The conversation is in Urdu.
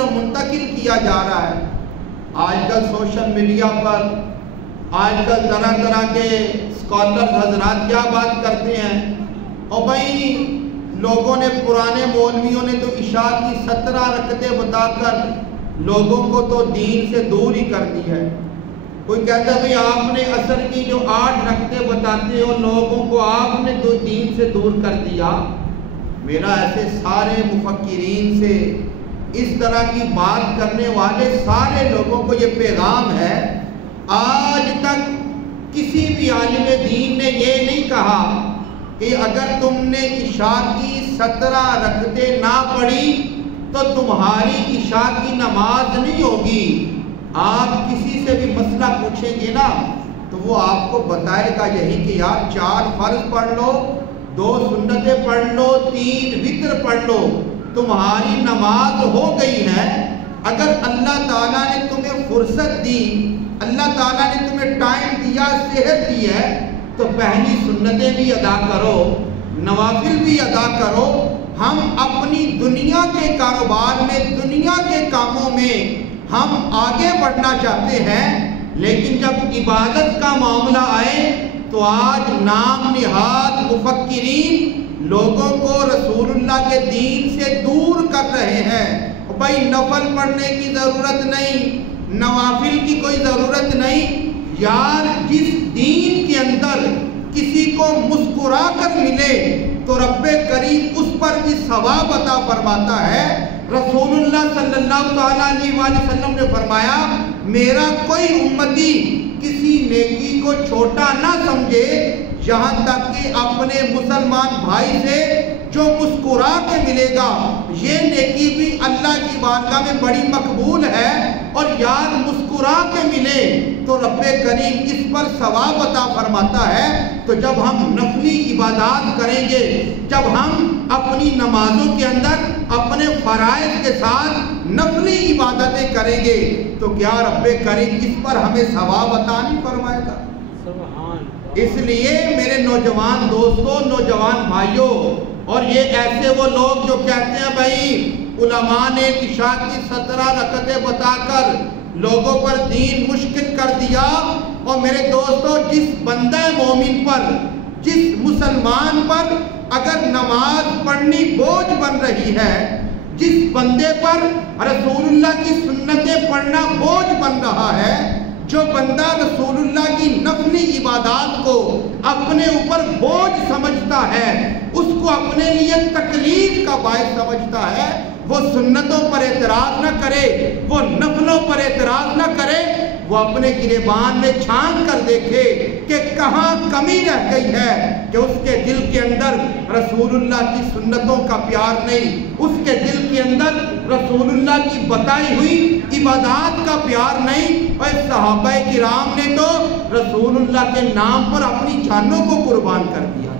طرف منتقل کیا جا رہا ہے۔ آج کل سوشل میڈیا پر آج کل طرح طرح کے اسکالر حضرات کیا بات کرتے ہیں، اور بھائی لوگوں نے پرانے مولویوں نے تو عشاء کی 17 رکعتیں بتا کر لوگوں کو تو دین سے دور ہی کر دی ہے۔ کوئی کہتا ہے بھئی آپ نے عصر کی جو 8 رکعتیں بتاتے ہو لوگوں کو آپ نے تو دین سے دور کر دیا۔ میرا ایسے سارے مفکرین سے، اس طرح کی بات کرنے والے سارے لوگوں کو یہ پیغام ہے، آج تک کسی بھی عالم دین نے یہ نہیں کہا کہ اگر تم نے عشاء کی 17 رکعتیں نہ پڑھی تو تمہاری عشاء کی نماز نہیں ہوگی۔ آپ کسی سے بھی مسئلہ پوچھیں گے نا تو وہ آپ کو بتائے گا یہی کہ یار 4 فرض پڑھ لو، 2 سنتیں پڑھ لو، 3 وتر پڑھ لو، تمہاری نماز ہو گئی ہے۔ اگر اللہ تعالیٰ نے تمہیں فرصت دی، اللہ تعالیٰ نے تمہیں ٹائم دیا، صحت دی ہے، تو پہلی سنتیں بھی ادا کرو، نوافل بھی ادا کرو۔ ہم اپنی دنیا کے کاروبار میں، دنیا کے کاموں میں ہم آگے بڑھنا چاہتے ہیں، لیکن جب عبادت کا معاملہ آئے تو آج نام نہاد مفکرین لوگوں کو رسول اللہ کے دین سے دور کر رہے ہیں۔ بھائی نفل پڑھنے کی ضرورت نہیں، نوافل کی کوئی ضرورت نہیں۔ یار جس دین کے اندر کسی کو مسکرا کر ملے تو رب کریم اس پر بھی ثواب عطا فرماتا ہے۔ رسول اللہ صلی اللہ علیہ وسلم نے فرمایا میرا کوئی امتی کسی نیکی کو چھوٹا نہ سمجھے یہاں تک کہ اپنے مسلمان بھائی سے جو مسکرا کے ملے گا یہ نیکی بھی اللہ کی بارگاہ میں بڑی مقبول ہے، اور یار مسکرا کے ملے تو رب کریم اس پر ثواب عطا فرماتا ہے۔ تو جب ہم نفلی عبادات کریں گے، جب ہم اپنی نمازوں کے اندر اپنے فرائض کے ساتھ نفلی عبادتیں کریں گے تو کیا رب کریم اس پر ہمیں ثواب عطا نہیں فرمائے گا؟ اس لیے میرے نوجوان دوستوں، نوجوان بھائیوں، اور یہ ایسے وہ لوگ جو کہتے ہیں بھائی علماء نے عشاء کی 17 رکعتیں بتا کر لوگوں پر دین مشکل کر دیا، اور میرے دوستوں جس بندہ مومن پر، جس مسلمان پر اگر نماز پڑھنی بوجھ بن رہی ہے، جس بندے پر رسول اللہ کی سنتیں پڑھنا بوجھ بن رہا ہے، جو بندہ رسول اللہ کی نفلی عبادات کو اپنے اوپر بوجھ سمجھتا ہے، اس کو اپنے لیے تکلیف کا باعث سمجھتا ہے، وہ سنتوں پر اعتراض نہ کرے، وہ نفلوں پر اعتراض نہ کرے، وہ اپنے گریبان میں چھان کر دیکھے کہ کہاں کمی رہ گئی ہے کہ اس کے دل کے اندر رسول اللہ کی سنتوں کا پیار نہیں، اس کے دل کے اندر رسول اللہ کی بتائی ہوئی عبادات کا پیار نہیں۔ اور صحابہ کرام نے تو رسول اللہ کے نام پر اپنی جانوں کو قربان کر دیا۔